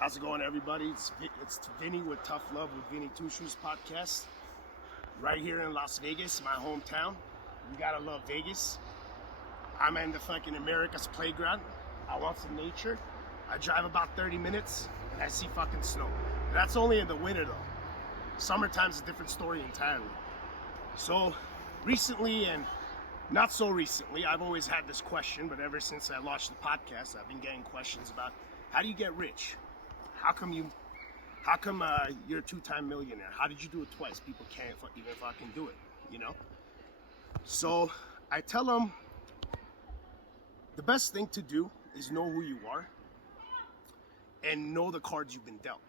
How's it going, everybody? It's Vinny with Tough Love with Vinny Two Shoes podcast. Right here in Las Vegas, my hometown. You gotta love Vegas. I'm in the fucking America's playground. I want some nature. I drive about 30 minutes and I see fucking snow. That's only in the winter though. Summertime's a different story entirely. So recently and not so recently, I've always had this question, but ever since I launched the podcast, I've been getting questions about how do you get rich? How come you're a two-time millionaire? How did you do it twice? People can't even fucking do it, you know? So I tell them the best thing to do is know who you are and know the cards you've been dealt.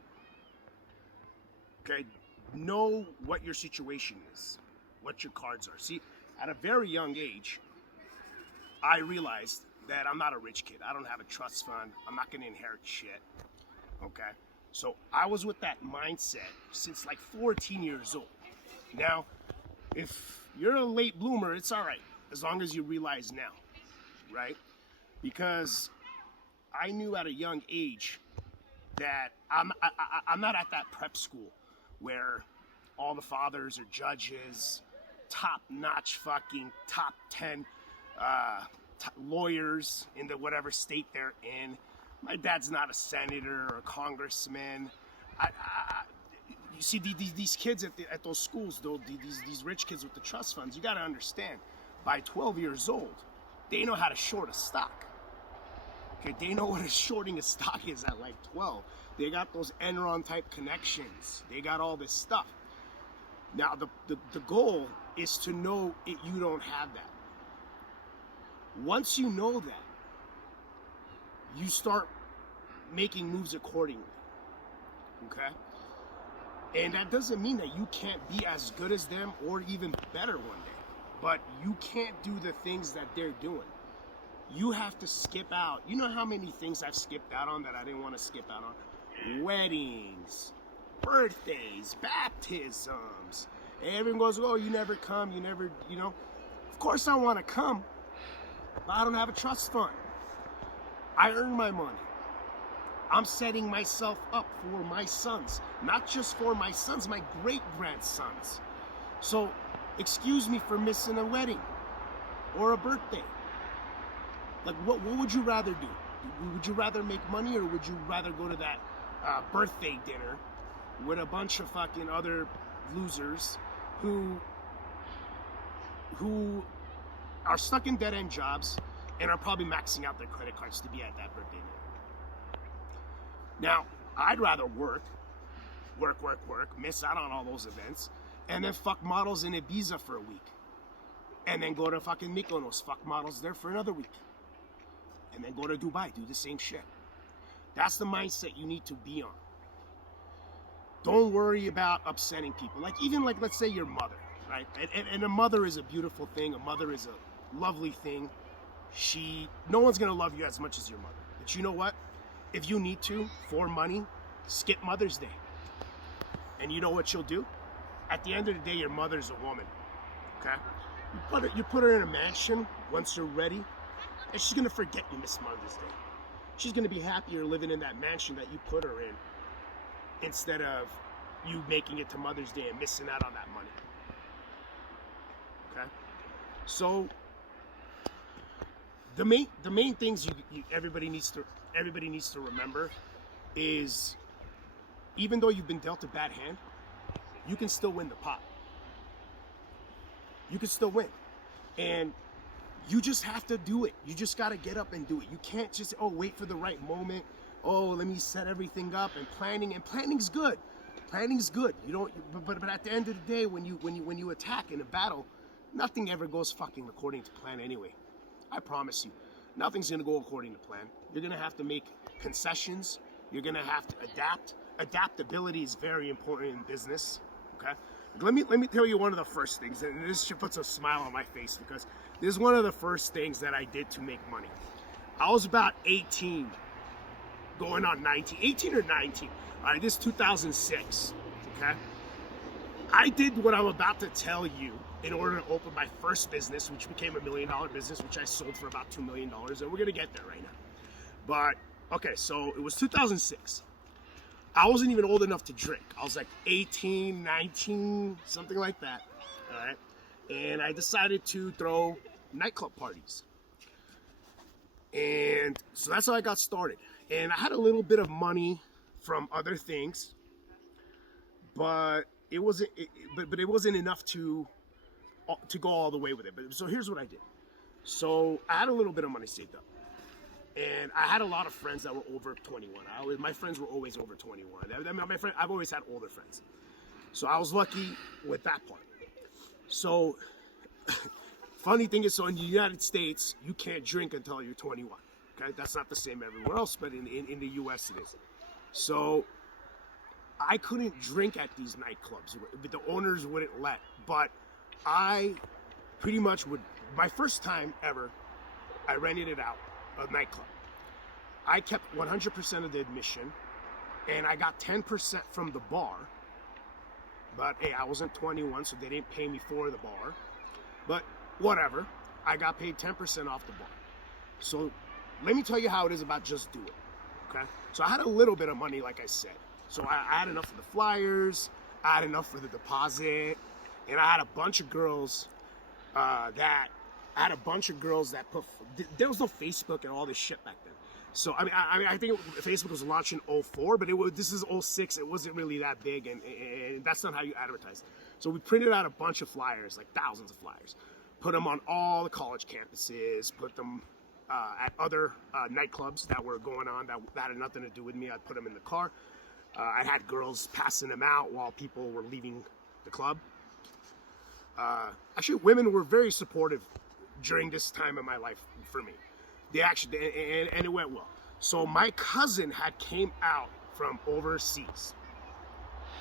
Okay? Know what your situation is, what your cards are. See, at a very young age, I realized that I'm not a rich kid. I don't have a trust fund. I'm not going to inherit shit. Okay? So I was with that mindset since like 14 years old. Now, if you're a late bloomer, it's all right, as long as you realize now, right? Because I knew at a young age that I'm not at that prep school where all the fathers are judges, top-notch fucking top 10 lawyers in the whatever state they're in. My dad's not a senator or a congressman. You see, these kids at those schools, though, these rich kids with the trust funds, you got to understand, by 12 years old, they know how to short a stock. Okay, they know what shorting a stock is at like 12. They got those Enron type connections. They got all this stuff. Now, the goal is to know you don't have that. Once you know that, you start making moves accordingly, okay? And that doesn't mean that you can't be as good as them or even better one day, but you can't do the things that they're doing. You have to skip out. You know how many things I've skipped out on that I didn't want to skip out on? Weddings, birthdays, baptisms. Everyone goes, oh, you never come, you never, you know. Of course I want to come, but I don't have a trust fund. I earn my money. I'm setting myself up for my sons. Not just for my sons, my great-grandsons. So, excuse me for missing a wedding or a birthday. Like, what would you rather do? Would you rather make money, or would you rather go to that birthday dinner with a bunch of fucking other losers who are stuck in dead-end jobs and are probably maxing out their credit cards to be at that birthday dinner? Now, I'd rather work, miss out on all those events, and then fuck models in Ibiza for a week. And then go to fucking Mykonos, fuck models there for another week. And then go to Dubai, do the same shit. That's the mindset you need to be on. Don't worry about upsetting people. Like, even like, let's say your mother, right? And a mother is a beautiful thing. A mother is a lovely thing. No one's gonna love you as much as your mother. But you know what? If you need to, for money, skip Mother's Day. And you know what you'll do? At the end of the day, your mother's a woman, okay? You put her in a mansion once you're ready, and she's gonna forget you missed Mother's Day. She's gonna be happier living in that mansion that you put her in, instead of you making it to Mother's Day and missing out on that money. Okay? So the main things everybody needs to remember is, even though you've been dealt a bad hand, you can still win the pot. You can still win. And you just have to do it. You just got to get up and do it. You can't just, wait for the right moment. Let me set everything up, and planning's good. Planning's good. You don't, but at the end of the day, when you attack in a battle, nothing ever goes fucking according to plan anyway. I promise you, nothing's gonna go according to plan. You're gonna have to make concessions. You're gonna have to adapt. Adaptability is very important in business. Okay, let me tell you one of the first things, and this should put a smile on my face, because this is one of the first things that I did to make money. I was about 18, going on 19, 18 or 19. All right, this is 2006. Okay, I did what I'm about to tell you in order to open my first business, which became $1 million business, which I sold for about $2 million, and we're gonna get there right now. But okay, so it was 2006. I wasn't even old enough to drink. I was like 18, 19, something like that. All right. And I decided to throw nightclub parties. And so that's how I got started. And I had a little bit of money from other things, but it wasn't. But it wasn't enough to go all the way with it. But so here's what I did. So I had a little bit of money saved up, and I had a lot of friends that were over 21. My friends were always over 21. I've always had older friends, so I was lucky with that part. So, funny thing is, so in the United States, you can't drink until you're 21. Okay, that's not the same everywhere else, but in the U.S. it is. So, I couldn't drink at these nightclubs. The owners wouldn't let. But I pretty much would. My first time ever, I rented it out, a nightclub. I kept 100% of the admission, and I got 10% from the bar. But hey, I wasn't 21, so they didn't pay me for the bar. But whatever, I got paid 10% off the bar. So let me tell you how it is about just do it. Okay? So I had a little bit of money, like I said. So I had enough for the flyers, I had enough for the deposit, and I had a bunch of girls that put. There was no Facebook and all this shit back then. So I think Facebook was launched in 04, but this is 06. It wasn't really that big, and that's not how you advertise. So we printed out a bunch of flyers, like thousands of flyers, put them on all the college campuses, put them at other nightclubs that were going on that had nothing to do with me. I'd put them in the car. I had girls passing them out while people were leaving the club. Actually, women were very supportive during this time of my life for me. They actually, and it went well. So my cousin had came out from overseas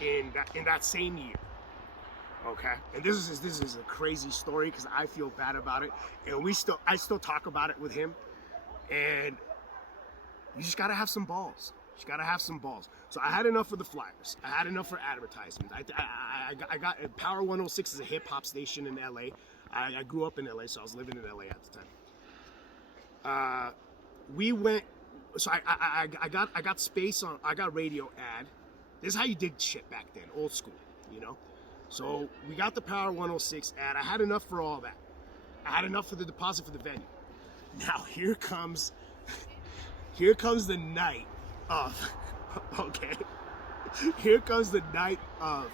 in that same year. Okay, and this is a crazy story because I feel bad about it, and I still talk about it with him. And you just gotta have some balls. You gotta have some balls. So I had enough for the flyers. I had enough for advertisements. I got Power 106 is a hip hop station in LA. I grew up in LA, so I was living in LA at the time. We went. So I got space on. I got radio ad. This is how you did shit back then, old school, you know. So we got the Power 106 ad. I had enough for all that. I had enough for the deposit for the venue. Now here comes the night of. Okay. Here comes the night of